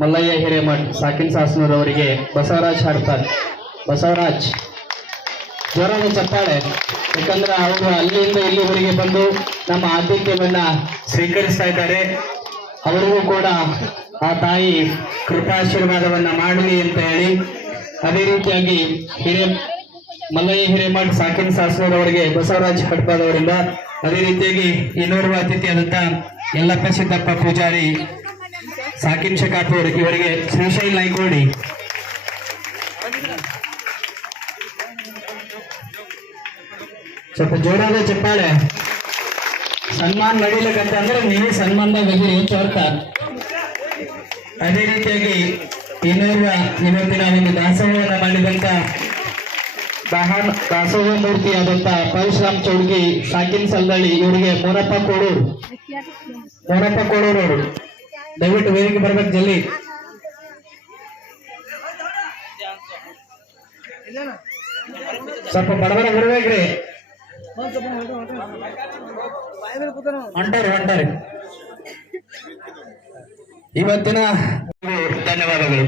ಮಲ್ಲಯ್ಯ ಹಿರೇಮಠ್ ಸಾಕಿನ್ ಸಾಸ್ನೂರ್ ಅವರಿಗೆ ಬಸವರಾಜ್ ಹಾಡ್ತಾರ್ ಬಸವರಾಜ್ ಜೋರಾದ ಚಪ್ಪಾಳೆ. ಯಾಕಂದ್ರೆ ಅವರು ಅಲ್ಲಿಂದ ಇಲ್ಲಿವರೆಗೆ ಬಂದು ನಮ್ಮ ಆತಿಥ್ಯವನ್ನ ಸ್ವೀಕರಿಸ್ತಾ ಇದ್ದಾರೆ. ಅವರಿಗೂ ಕೂಡ ಆ ತಾಯಿ ಕೃಪಾಶೀರ್ವಾದವನ್ನ ಮಾಡಲಿ ಅಂತ ಹೇಳಿ, ಅದೇ ರೀತಿಯಾಗಿ ಹಿರೇ ಮಲ್ಲಯ್ಯ ಹಿರೇಮಠ್ ಸಾಕಿನ್ ಸಾಸ್ನೂರ್ ಅವರಿಗೆ ಬಸವರಾಜ್ ಹಡ್ಪಾದ್ ಅವರಿಂದ ಅದೇ ರೀತಿಯಾಗಿ ಇನ್ನೋರ್ವ ಅತಿಥಿಯಾದಂತ ಯಲ್ಲಪ್ಪ ಸಿದ್ದಪ್ಪ ಪೂಜಾರಿ, ಸಾಕಿನ್ ಶಕಾಪುರ್ ಇವರಿಗೆ ಶ್ರೀಶೈಲ್ ನಾಯ್ಕೋಡಿ ಸ್ವಲ್ಪ ಜೋರಾದ ಚಪ್ಪಾಳೆ. ಸನ್ಮಾನ ನಡೀಲಕ್ಕಂತ ಅಂದ್ರೆ ನೀವು ಸನ್ಮಾನದ ಬಗ್ಗೆ ಹೆಚ್ಚು ಅರ್ಥ. ಅದೇ ರೀತಿಯಾಗಿ ಇನ್ನೋರ್ವ ಇವತ್ತಿನ ಒಂದು ದಾಸೋಹವನ್ನು ಮಾಡಿದಂತ ದಾಹನ್ ದಾಸೋಹ ಮೂರ್ತಿಯಾದಂತ ಪರಶುರಾಮ್ ಚೌಡ್ಗಿ ಸಾಕಿನ್ ಸಲ್ದಳ್ಳಿ ಇವರಿಗೆ ಮೋನಪ್ಪ ಕೋಡೂರ್. ಮೋನಪ್ಪ ಕೋಡೂರ್ ಅವರು. ದಯವಿಟ್ಟು ವೇದಿಕೆ ಬರ್ಬೇಕು ಜಲ್ಲಿ ಸ್ವಲ್ಪ ಬಡವರ ಬರ್ಬೇಕ್ರಿ. ಇವತ್ತಿನ ಧನ್ಯವಾದಗಳು.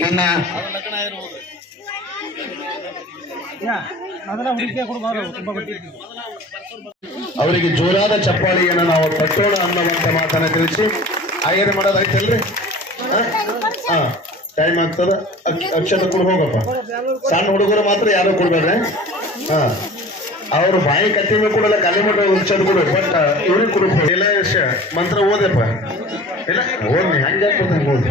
ಇನ್ನ ಅವರಿಗೆ ಜೋರಾದ ಚಪ್ಪಾಳಿಯನ್ನು ನಾವು ತಟ್ಟೋಣ ಅನ್ನುವಂತ ಮಾತನ್ನ ತಿಳಿಸಿ. ಹಾಗೇನೆ ಮಾಡೋದಾಯ್ತಲ್ರಿ? ಹಾ. ಟೈಮ್ ಆಗ್ತದ ಅಕ್ಷ- ಅಕ್ಷತ ಕೊಡ್ ಹೋಗಪ್ಪ. ಸಣ್ಣ ಹುಡುಗರು ಮಾತ್ರ ಯಾರು ಕೊಡ್ಬೇಡ್ರಿ. ಹಾ. ಅವ್ರ ಬಾಯಿ ಕಟ್ಟಿ ಮೇಲೆ ಕೊಡಲ್ಲ ಕಲಿ ಮಟ್ಟ ಉಚ್ಚದ ಕೊಡು ಬಟ್ ಇವ್ರಿಗೆ ಕೊಡು. ಇಲ್ಲ ಯಶ ಮಂತ್ರ ಓದಪ್ಪ ಇಲ್ಲ ಓದ್ನಿ ಹಂಗೆ ಹಾಕ್ಬೋದು ಹಂಗೆ ಓದಿ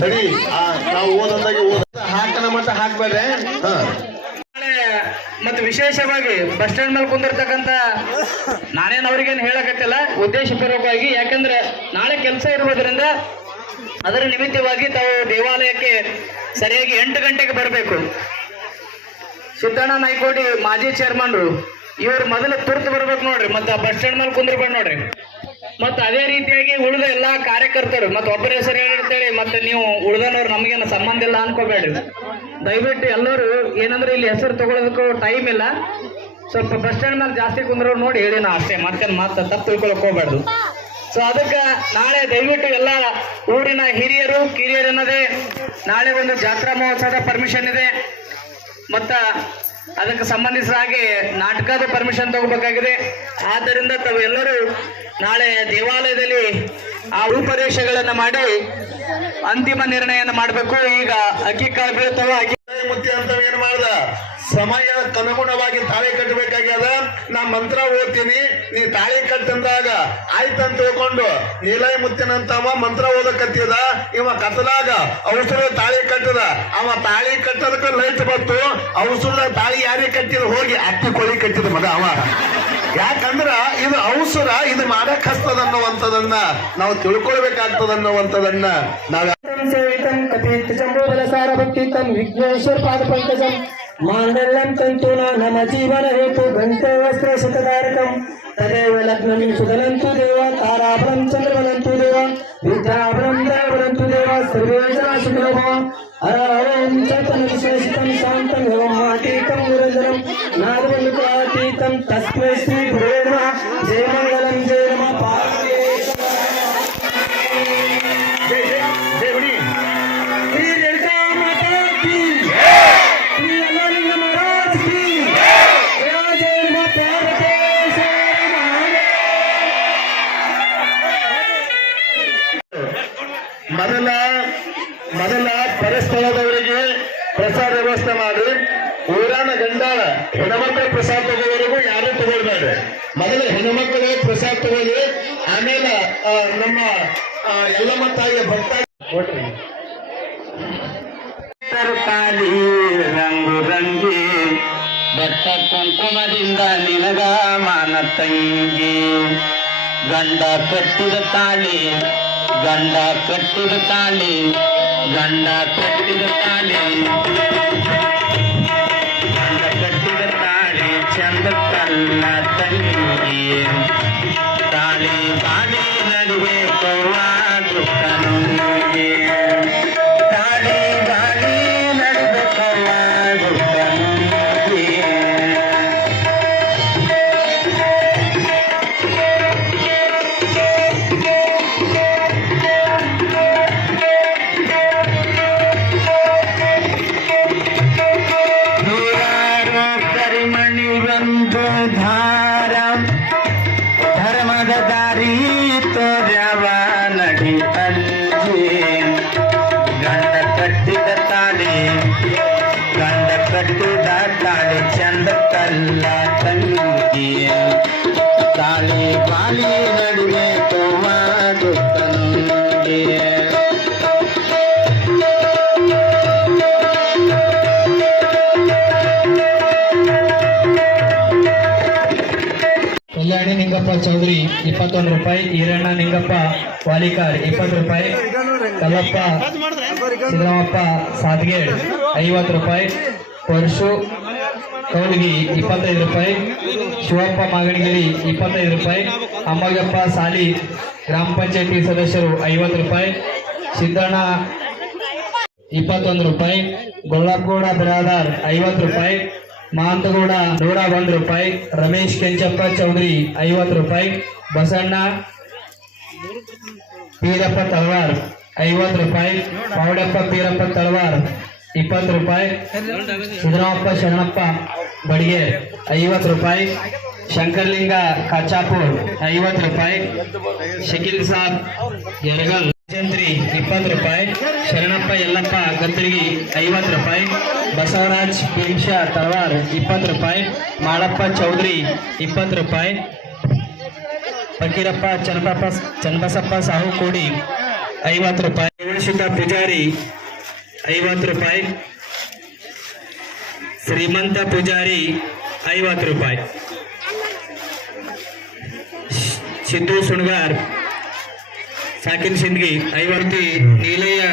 ಸರಿ ಆ, ನಾವು ಓದಂದಾಗ ಓದ ಹಾಕನ ಮಟ್ಟ ಹಾಕ್ಬೇಡ್ರಿ. ಹಾ. ಮತ್ತೆ ವಿಶೇಷವಾಗಿ ಬಸ್ ಸ್ಟ್ಯಾಂಡ್ ಮೇಲೆ ಕುಂದಿರ್ತಕ್ಕಂಥ ನಾನೇನು ಅವ್ರಿಗೇನು ಹೇಳಕತ್ತಿಲ್ಲ ಉದ್ದೇಶಪೂರ್ವಕವಾಗಿ ಯಾಕಂದ್ರೆ ನಾಳೆ ಕೆಲಸ ಇರುವುದರಿಂದ ಅದರ ನಿಮಿತ್ತವಾಗಿ ತಾವು ದೇವಾಲಯಕ್ಕೆ ಸರಿಯಾಗಿ ಎಂಟು ಗಂಟೆಗೆ ಬರಬೇಕು. ಸಿದ್ದಣ್ಣ ನಾಯ್ಕೋಟಿ ಮಾಜಿ ಚೇರ್ಮನ್ರು ಇವರು ಮೊದಲು ತುರ್ತು ಬರ್ಬೇಕು ನೋಡ್ರಿ, ಮತ್ತೆ ಬಸ್ ಸ್ಟ್ಯಾಂಡ್ ಮೇಲೆ ಕುಂದಿರ್ಬೇಕು ನೋಡ್ರಿ. ಮತ್ತೆ ಅದೇ ರೀತಿಯಾಗಿ ಉಳಿದ ಎಲ್ಲಾ ಕಾರ್ಯಕರ್ತರು, ಮತ್ತೆ ಒಬ್ಬರ ಹೆಸರು ಹೇಳಿರ್ತೇಳಿ ಮತ್ತೆ ನೀವು ಉಳಿದನವ್ರು ನಮಗೇನು ಸಂಬಂಧ ಇಲ್ಲ ಅನ್ಕೋಬೇಡ್ರಿ. ದಯವಿಟ್ಟು ಎಲ್ಲರೂ ಏನಂದ್ರೆ ಇಲ್ಲಿ ಹೆಸರು ತಗೊಳ್ಳೋದಕ್ಕೂ ಟೈಮ್ ಇಲ್ಲ. ಸ್ವಲ್ಪ ಬಸ್ ಸ್ಟ್ಯಾಂಡ್ ಮೇಲೆ ಜಾಸ್ತಿ ಕುಂದ್ರೋರು ನೋಡಿ, ಹೇಳಿ ನಾ ಅಷ್ಟೇ ಮತ್ತೆ ಮಾತ ತಪ್ಪು ತಿಳ್ಕೊಳಕ್ ಹೋಗ್ಬಾರ್ದು. ಸೊ ಅದಕ್ಕೆ ನಾಳೆ ದಯವಿಟ್ಟು ಎಲ್ಲ ಊರಿನ ಹಿರಿಯರು ಕಿರಿಯರು ಅನ್ನೋದೇ ನಾಳೆ ಒಂದು ಜಾತ್ರಾ ಮಹೋತ್ಸವದ ಪರ್ಮಿಷನ್ ಇದೆ. ಮತ್ತ ಅದಕ್ಕೆ ಸಂಬಂಧಿಸಿದ ಹಾಗೆ ನಾಟಕದ ಪರ್ಮಿಷನ್ ತಗೋಬೇಕಾಗಿದೆ. ಆದ್ದರಿಂದ ತಾವೆಲ್ಲರೂ ನಾಳೆ ದೇವಾಲಯದಲ್ಲಿ ಆ ಉಪದೇಶಗಳನ್ನು ಮಾಡಿ ಅಂತಿಮ ನಿರ್ಣಯನ ಮಾಡಬೇಕು. ಈಗ ಅಕ್ಕಿ ಕಾಳು ಬೀಳ್ತಾವ ಅಕ್ಕಿ ಮುತ್ತಿ ಅಂತ ಏನು ಮಾಡ್ದ? ಸಮಯಕ್ಕನುಗುಣವಾಗಿ ತಾಳಿ ಕಟ್ಟಬೇಕಾಗ್ಯದ? ನಾ ಮಂತ್ರ ಓದ್ತೀನಿ. ನೀ ತಾಳಿ ಕಟ್ಟಂದಾಗ ಆಯ್ತಂತ ತಿಳ್ಕೊಂಡು ನೀಲಯ ಮುತ್ತಿನಂತವ ಮಂತ್ರ ಓದಕತ್ತಿದ. ಇವ ಕತ್ತಲಾಗ ಔಷಧ ತಾಳಿ ಕಟ್ಟದ. ಅವ ತಾಳಿ ಕಟ್ಟದಕ್ಕ ಲೈಟ್ ಬಂತು. ಔಷಧ ತಾಳಿ ಯಾರಿಗೆ ಕಟ್ಟಿದ? ಹೋಗಿ ಅತ್ತಿ ಕೊಳಿ ಕಟ್ಟಿದ ಮಗ ಅವ. ಯಾಕಂದ್ರ ಇದು ಔಷಧ ಇದು ಮಾಡಕ್ ಹಸ್ತದ ಅನ್ನುವಂಥದನ್ನ ನಾವು ತಿಳ್ಕೊಳ್ಬೇಕಾಗ್ತದ ಅನ್ನುವಂಥದನ್ನ ನಾವ್ ಸೇವಿತಂ ಕಪೀತ್ ಚಂಬೋದಲ ಸಾರ ಭಕ್ತಿತಂ ವಿಘ್ನೇಶ್ವರ ಪಾದ ಪಂಕಜಂ. మాంగళ్యం తంతునా నమ జీవన హేతు గంటవస్త్ర శతకారకం. తదేవ లగ్నం సుదలంతు దేవ తారాభరం చంద్రబలంతు దేవ విద్యాభరం ద్రావరంతు దేవ సర్వే జనా సుఖినో భవ హర ఓం చైతన్య విశేషితం శాంతం ఓం మాటీకం నిరంజనం ಮೊದಲ ಮೊದಲ ಪರಸ್ಥಳದವರಿಗೆ ಪ್ರಸಾದ ವ್ಯವಸ್ಥೆ ಮಾಡಿ ಊರಾನ ಗಂಡ ಹೆಣ್ಮಕ್ಳ ಪ್ರಸಾದ ತಗೋವರೆಗೂ ಯಾರು ತಗೊಳ್ಬೇಡ್ರಿ ಮೊದಲ ಹೆಣ್ಮಕ್ಳು ಪ್ರಸಾದ ತಗೊಳ್ಳಿ. ಆಮೇಲೆ ನಮ್ಮ ಎಲ್ಲ ಮತ್ತಾಗಿ ಭಕ್ತ ತರಕಾರಿ, ರಂಗು ರಂಗಿ ಬೆಟ್ಟ ಕುಂಕುಮದಿಂದ ನಿನಗ ಮಾನ ತಂಗಿ. ಗಂಡ ಕಟ್ಟಿದ ತಾಳಿ ಗಂಡ ಕಟ್ಟಿದ ತಾಳಿ ಗಂಡ ಕಟ್ಟಿದ ತಾಳಿ ಗಂಡ ಕಟ್ಟಿದ ಚಂದಕ್ಕಲ್ಲ ತಂಗಿ ತಾಳಿ ಬಾಳಿ ಕಲ್ಯಾಣಿ ನಿಂಗಪ್ಪ ಚೌಧರಿ, ಇಪ್ಪತ್ತೊಂದು ರೂಪಾಯಿ. ಈರಣ್ಣ ನಿಂಗಪ್ಪ, ವಾಲಿಕಾರ್, ಇಪ್ಪತ್ತು ರೂಪಾಯಿ. ಕಲ್ಲಪ್ಪ, ಸಿದ್ದರಾಮಪ್ಪ ಸಾದ್ಗೇಡ್ ಐವತ್ತು ರೂಪಾಯಿ. ಪರಶು ಕೌಲ್ಗಿ, ಇಪ್ಪತ್ತೈದು ರೂಪಾಯಿ. ಶಿವಪ್ಪ ಮಾಗಣಗಿರಿ, ಇಪ್ಪತ್ತೈದು ರೂಪಾಯಿ. ಅಮ್ಮಗಪ್ಪ ಸಾಲಿ, ಗ್ರಾಮ ಪಂಚಾಯತಿ ಸದಸ್ಯರು, ಐವತ್ತು ರೂಪಾಯಿ. ಸಿದ್ದಣ್ಣ, ಇಪ್ಪತ್ತೊಂದು ರೂಪಾಯಿ. ಗೊಳ್ಳಪ್ಪಗೌಡ ಬಿರಾದಾರ್, ಐವತ್ತು ರೂಪಾಯಿ. ಮಾಂತಗೌಡ ನೂರ ಒಂದು ರೂಪಾಯಿ, ರಮೇಶ್ ಕೆಂಚಪ್ಪ ಚೌಧರಿ ಐವತ್ತು ರೂಪಾಯಿ, ಬಸಣ್ಣ ಪೀರಪ್ಪ ತಳವಾರ್ ಐವತ್ತು ರೂಪಾಯಿ, ಪೌಡಪ್ಪ ಪೀರಪ್ಪ ತಳವಾರ್ ಇಪ್ಪತ್ತು ರೂಪಾಯಿ, ಸಿದ್ದರಾಮಪ್ಪ ಶರಣಪ್ಪ ಬಡಿಗೆ ಐವತ್ತು ರೂಪಾಯಿ, ಶಂಕರ್ಲಿಂಗ ಕಾಚಾಪುರ್ ಐವತ್ತು ರೂಪಾಯಿ, ಶಕೀಲ್ ಸಾಬ್ ಯರಗಲ್ ಜಂತ್ರಿ ಇಪ್ಪತ್ತು ರೂಪಾಯಿ, ಶರಣಪ್ಪ ಯಲ್ಲಪ್ಪ ಗತ್ತರಿಗೆ ಐವತ್ತು ರೂಪಾಯಿ, ಬಸವರಾಜ್ ಭೀಮ್ಶ ತಳವಾರ್ ಇಪ್ಪತ್ತು ರೂಪಾಯಿ, ಮಾಳಪ್ಪ ಚೌಧರಿ ಇಪ್ಪತ್ತು ರೂಪಾಯಿ, ಫಕೀರಪ್ಪ ಚನ್ನಪ್ಪ ಚನ್ನಬಸಪ್ಪ ಸಾಹು ಕೋಡಿ ಐವತ್ತು ರೂಪಾಯಿ ರೇವಣಶಿಖ ಪೂಜಾರಿ ಐವತ್ತು ರೂಪಾಯಿ, ಶ್ರೀಮಂತ ಪೂಜಾರಿ ಐವತ್ತು ರೂಪಾಯಿ. ಸಿದ್ದು ಸುಣಗಾರ್ ಸಾಕಿನ್ ಸಿಂದ್ಗಿ ಐವತ್ತು ನೀಲಯ್ಯ